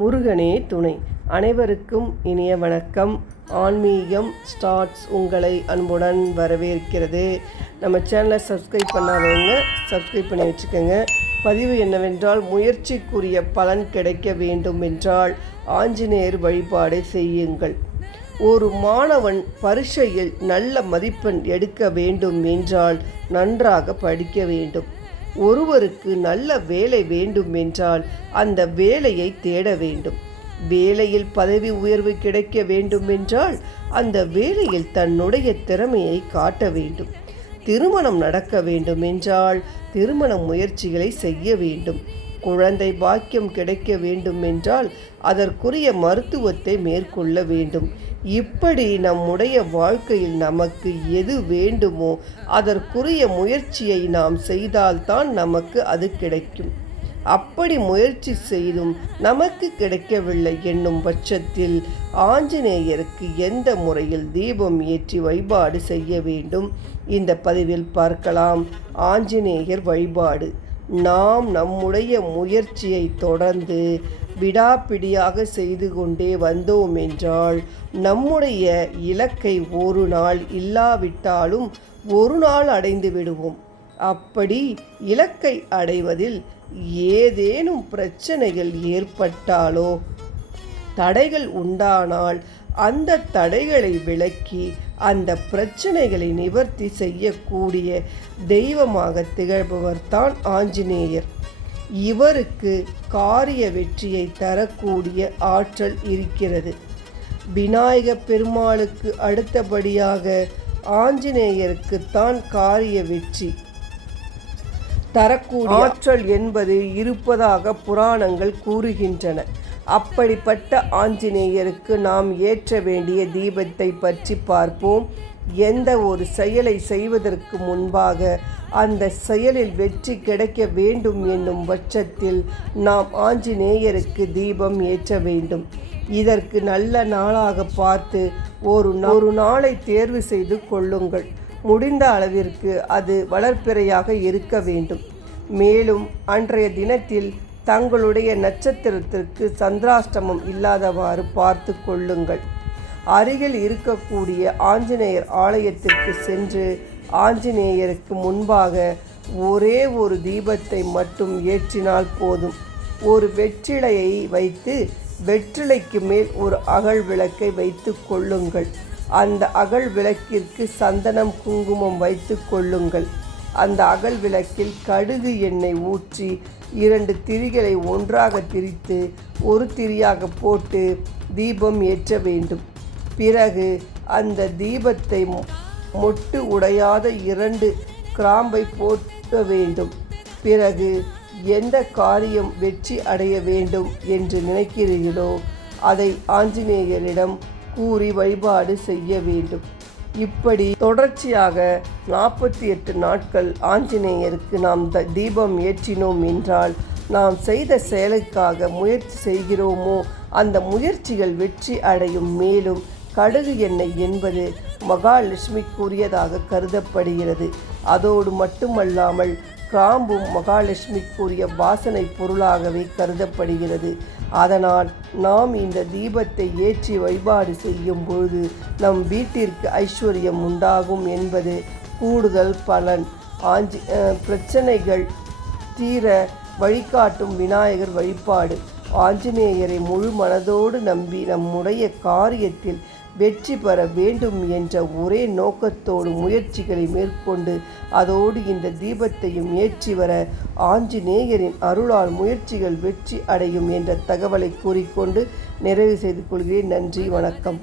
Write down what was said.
முருகனே துணை. அனைவருக்கும் இனிய வணக்கம். ஆன்மீகம் ஸ்டார்ட்ஸ் உங்களை அன்புடன் வரவேற்கிறது. நம்ம சேனலை சப்ஸ்கிரைப் பண்ணாதவங்க சப்ஸ்கிரைப் பண்ணி வச்சுக்கோங்க. பதிவு என்னவென்றால், முயற்சிக்குரிய பலன் கிடைக்க வேண்டும் என்றால் ஆஞ்சநேயர் வழிபாடை செய்யுங்கள். ஒரு மாணவன் பரீட்சையில் நல்ல மதிப்பெண் எடுக்க வேண்டும் என்றால் நன்றாக படிக்க வேண்டும். ஒருவருக்கு நல்ல வேலை வேண்டும் என்றால் அந்த வேலையை தேட வேண்டும். வேலையில் பதவி உயர்வு கிடைக்க வேண்டும் என்றால் அந்த வேலையில் தன்னுடைய திறமையை காட்ட வேண்டும். திருமணம் நடக்க வேண்டும் என்றால் திருமண முயற்சிகளை செய்ய வேண்டும். குழந்தை பாக்கியம் கிடைக்க வேண்டும் என்றால் அதற்குரிய மருத்துவத்தை மேற்கொள்ள வேண்டும். இப்படி நம்முடைய வாழ்க்கையில் நமக்கு எது வேண்டுமோ அதற்குரிய முயற்சியை நாம் செய்தால்தான் நமக்கு அது கிடைக்கும். அப்படி முயற்சி செய்தும் நமக்கு கிடைக்கவில்லை என்னும் பட்சத்தில் ஆஞ்சநேயருக்கு எந்த முறையில் தீபம் ஏற்றி வழிபாடு செய்ய வேண்டும் இந்த பதிவில் பார்க்கலாம். ஆஞ்சநேயர் வழிபாடு. நாம் நம்முடைய முயற்சியை தொடர்ந்து விடாப்பிடியாக செய்து கொண்டே வந்தோம் என்றால் நம்முடைய இலக்கை ஒரு நாள் இல்லாவிட்டாலும் ஒரு நாள் அடைந்து விடுவோம். அப்படி இலக்கை அடைவதில் ஏதேனும் பிரச்சனைகள் ஏற்பட்டாலோ தடைகள் உண்டானால் அந்த தடைகளை விலக்கி அந்த பிரச்சனைகளை நிவர்த்தி செய்யக்கூடிய தெய்வமாக திகழ்பவர் தான் ஆஞ்சநேயர். இவருக்கு காரிய வெற்றியை தரக்கூடிய ஆற்றல் இருக்கிறது. விநாயக பெருமாளுக்கு அடுத்தபடியாக ஆஞ்சநேயருக்கு தான் காரிய வெற்றி தரக்கூடிய ஆற்றல் என்பது இருப்பதாக புராணங்கள் கூறுகின்றன. அப்படிப்பட்ட ஆஞ்சநேயருக்கு நாம் ஏற்ற வேண்டிய தீபத்தை பற்றி பார்ப்போம். எந்த ஒரு செயலை செய்வதற்கு முன்பாக அந்த செயலில் வெற்றி கிடைக்க வேண்டும் என்னும் பட்சத்தில் நாம் ஆஞ்சநேயருக்கு தீபம் ஏற்ற வேண்டும். இதற்கு நல்ல நாளாக பார்த்து ஒரு நாளை தேர்வு செய்து கொள்ளுங்கள். முடிந்த அளவிற்கு அது வளர்பிறையாக இருக்க வேண்டும். மேலும் அன்றைய தினத்தில் தங்களுடைய நட்சத்திரத்திற்கு சந்திராஷ்டமம் இல்லாதவாறு பார்த்து கொள்ளுங்கள். அருகில் இருக்கக்கூடிய ஆஞ்சநேயர் ஆலயத்திற்கு சென்று ஆஞ்சநேயருக்கு முன்பாக ஒரே ஒரு தீபத்தை மட்டும் ஏற்றினால் போதும். ஒரு வெற்றிலையை வைத்து வெற்றிலைக்கு மேல் ஒரு அகல் விளக்கை வைத்து கொள்ளுங்கள். அந்த அகல் விளக்கிற்கு சந்தனம் குங்குமம் வைத்து கொள்ளுங்கள். அந்த அகல் விளக்கில் கடுகு எண்ணெய் ஊற்றி 2 திரிகளை ஒன்றாக திரித்து ஒரு திரியாக போட்டு தீபம் ஏற்ற வேண்டும். பிறகு அந்த தீபத்தை மொட்டு உடையாத 2 கிராம்பை போட்ட வேண்டும். பிறகு எந்த காரியம் வெற்றி அடைய வேண்டும் என்று நினைக்கிறீர்களோ அதை ஆஞ்சநேயரிடம் கூறி வழிபாடு செய்ய வேண்டும். இப்படி தொடர்ச்சியாக 48 நாட்கள் ஆஞ்சநேயருக்கு நாம் தீபம் ஏற்றினோம் என்றால் நாம் செய்த செயலுக்காக முயற்சி செய்கிறோமோ அந்த முயற்சிகள் வெற்றி அடையும். மேலும் கடுகு எண்ணெய் என்பது மகாலட்சுமிக்குரியதாக கருதப்படுகிறது. அதோடு மட்டுமல்லாமல் கிராம்பும் மகாலட்சுமிக்குரிய வாசனை பொருளாகவே கருதப்படுகிறது. அதனால் நாம் இந்த தீபத்தை ஏற்றி வழிபாடு செய்யும் பொழுது நம் வீட்டிற்கு ஐஸ்வர்யம் உண்டாகும் என்பது கூடுதல் பலன். பிரச்சனைகள் தீர வழிகாட்டும் விநாயகர் வழிபாடு. ஆஞ்சநேயரை முழு மனதோடு நம்பி நம்முடைய காரியத்தில் வெற்றி பெற வேண்டும் என்ற ஒரே நோக்கத்தோடு முயற்சிகளை மேற்கொண்டு அதோடு இந்த தீபத்தையும் ஏற்றி வர ஆஞ்சநேயரின் அருளால் முயற்சிகள் வெற்றி அடையும் என்ற தகவலை கூறிக்கொண்டு நிறைவு செய்து கொள்கிறேன். நன்றி, வணக்கம்.